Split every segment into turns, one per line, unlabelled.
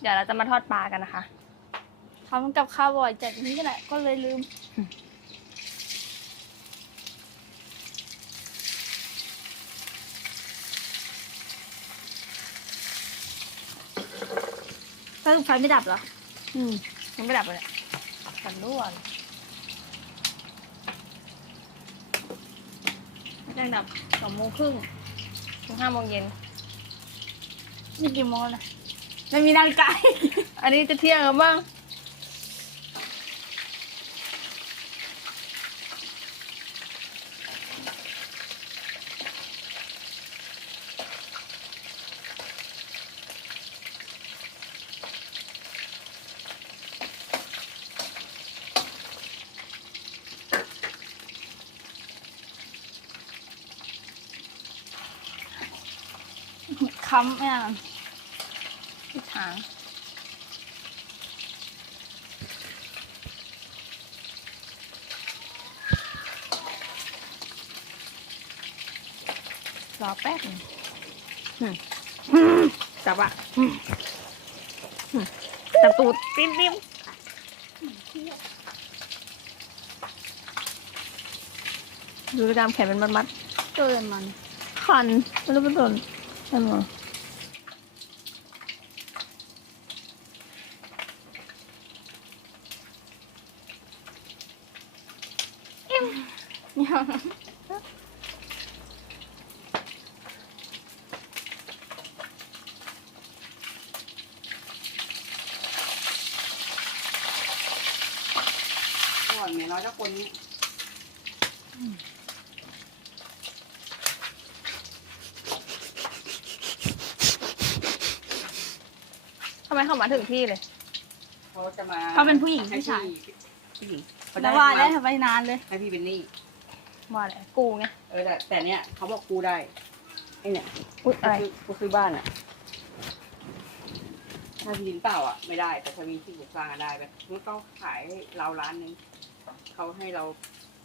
เดี๋ยวเราจะมาทอดปลากันนะคะ
ทำกับข้าวบ่อยจากนี้ก็แหละก็เลยลืม สรุปไฟไม่ดับเหรอ
อืมมันไม่ดับเลยกันรั่วเลยแรงดับสองโมงครึ่งถึงห้าโมงเย็น
นี่กี่โมงแล้ว ไม่มีนาฬิกา
อันนี้จะเที่ยงแล้วบ้าง
ค้ำไม่อะ
ทิศทางรอแป๊บหนึงอืมอืมจับอะอืมอืมจับตูดปิ้มปิ้มดูดามแขนเป็นมัด
เกินมัน
ๆคันไม่รู้เป็นต้นใช่ไหม
ก่อ นเมียน้อยเจ้าคนนี้
ทำไมเขามาถึงที่เลย
เขาจะมา
เขาเป็นผู้หญิง
ให้
ผู้ชาย
พี่ผู้หญิงเขา
แล้
ได้
วว่าได้
มา
ทำไปนานเลย
ให้พี่เป็นหนี้
ว่าอะไรกูไง
เออแต่แต่เนี้ยเขาบอกกูได้ไอเนี่ย
อุ๊ยอะไร
กูซื้กูซื้อบ้านอะถ้าดินเปล่าอะไม่ได้ แต่ถ้ามีที่ปลูกสร้างอะได้แบบมันก็ขายให้เราล้านหนึง เขาให้เรา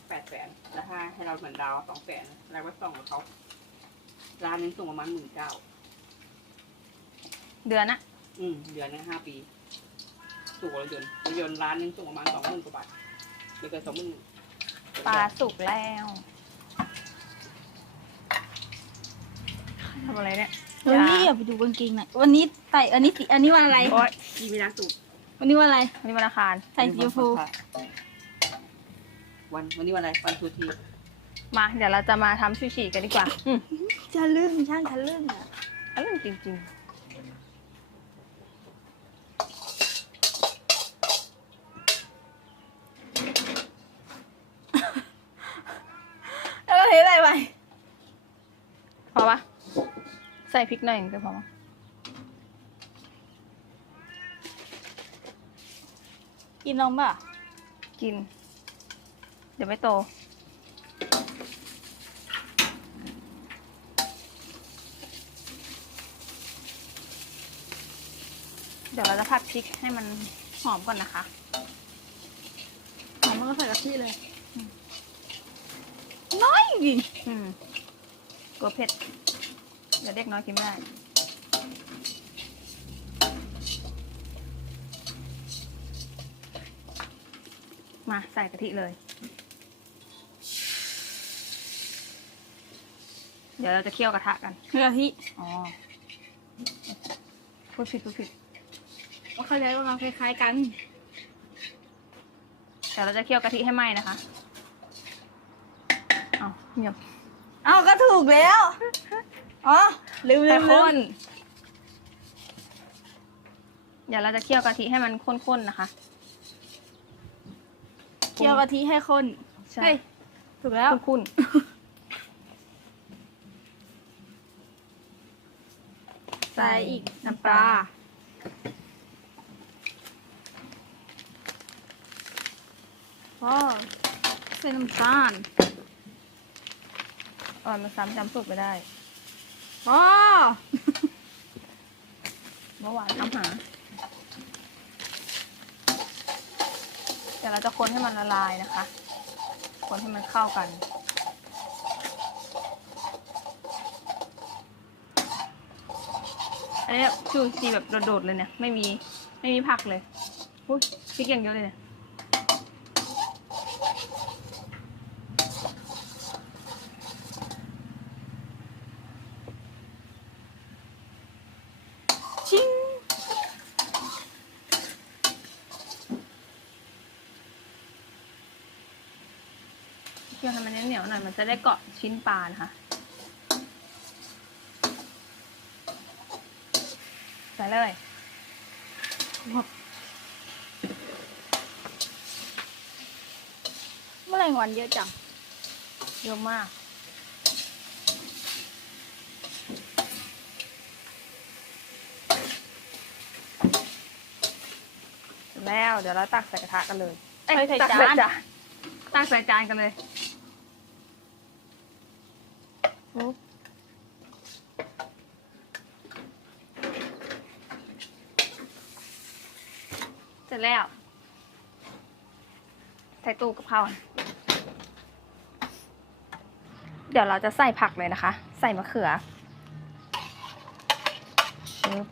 แปดแสนแล้วถ้าให้เราเหมือนดาวสองแสนแล้วก็ส่งกับเขาล้านหนึงส่งประมาณหมื่นเก้า
เดือนนะ
อืมเดือนหนึงห้าปีสูงรถยนต์รถยนต์ล้านหนึงส่งประมาณสองหมื่นกว่าบาทหรือเกินสองหมื่น
ปลาสุกแล้วทำอะไรเนี่ย
วันนี้อย่าไปดูกางเกงหน่อยวันนี้ใส่อันนี้สีอันนี้วันอะไร
โอ๊ย
พี่ไม่รักสูตร
วันนี้วันอะไร
วันนี้วันอังคาร
ใส่สีชมพู
วันวันนี้วันอะไรวันทูที
มาเดี๋ยวเราจะมาทำชูชีกันดีกว่าอืม
จะลื่นช่างจะลื่นอะ
อร่อยจริง
แล้วก็เทอะไรไป
ๆพอปะใส่พริกหน่อยก็พอมั้ง
กินนมป่ะ
กินเดี๋ยวไม่โต เดี๋ยวเราจะผัดพริกให้มันหอมก่อนนะคะ
หอมมันก็ใส่กะทิเลย น้อยจริง
อืมกลัวเผ็ดเดี๋ยวเด็กน้อยกินไม่ได้มาใส่กะทิเลย เดี๋ยวเราจะเคี่ยวกระทะกัน
กะทิ
อ๋อพูดผิดพูดผิด
ก็เข้าใจว่ามันคล้ายๆกัน
เดี๋ยวเราจะเคี่ยวกะทิให้ไหม้นะคะเอาเงียบ
เอาก็ถูกแล้ว อ๋อ ลืมลื
แต่
มลื
ข้
ม
นเดี๋ยวเราจะเคี่ยวกะทิให้มันข้นๆนะคะ
เคี่ยวกะทิให้ข้น
ใช่
เฮ้ยถูกแล้ว
คุ้นๆ
ส่อีกน้ำปลาพ่อใส่น้ำตาล
อ่อนมาซ้ำจำสูตรไม่ได้
พ่อ
เมื่อวานทำหาเดี๋ยวเราจะคนให้มันละลายนะคะ คนให้มันเข้ากัน อันนี้ชูชีแบบโดดๆเลยเนี่ย ไม่มีไม่มีผักเลยอุ้ยพริกอย่างเดียวเลยเนี่ยชิงเคี่ยวให้มันเหนียวๆหน่อยมันจะได้เกาะชิ้นปลานะคะ ส่เลย
เมื่อไหร่วันเยอะจัง
เยอะมากเสร็จแล้ว เดี๋ยวเราตักใส่กระทะกันเลยเอ้ย
ใส่
ตัก
จาน
ใส่จานตักใส่จานกันเลยโอ้เสร็จแล้ว ใส่ตู้กับข้าวเดี๋ยวเราจะใส่ผักเลยนะคะ ใส่มะเขือชึบ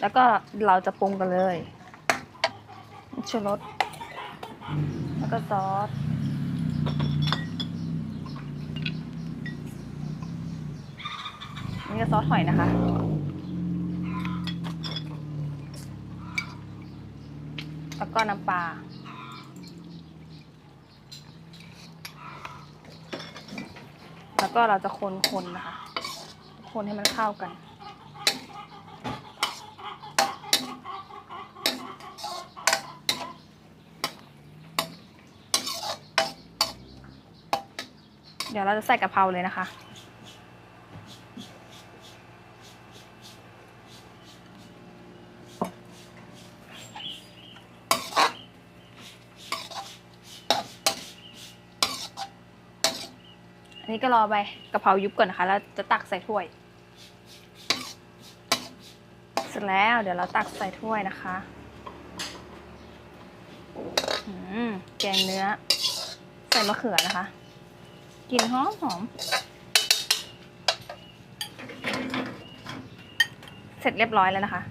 แล้วก็เราจะปรุงกันเลยชูรส แล้วก็ซอส นี่ก็ซอสหอยนะคะ ก็น้ำปลา แล้วก็เราจะคนๆนะคะ คนให้มันเข้ากัน เดี๋ยวเราจะใส่กะเพราเลยนะคะ อันนี้ก็รอไปกะเพรายุบก่อนนะคะ แล้วจะตักใส่ถ้วย เสร็จแล้วเดี๋ยวเราตักใส่ถ้วยนะคะแกงเนื้อ ใส่มะเขือนะคะกลิ่นหอมหอม เสร็จเรียบร้อยแล้วนะคะ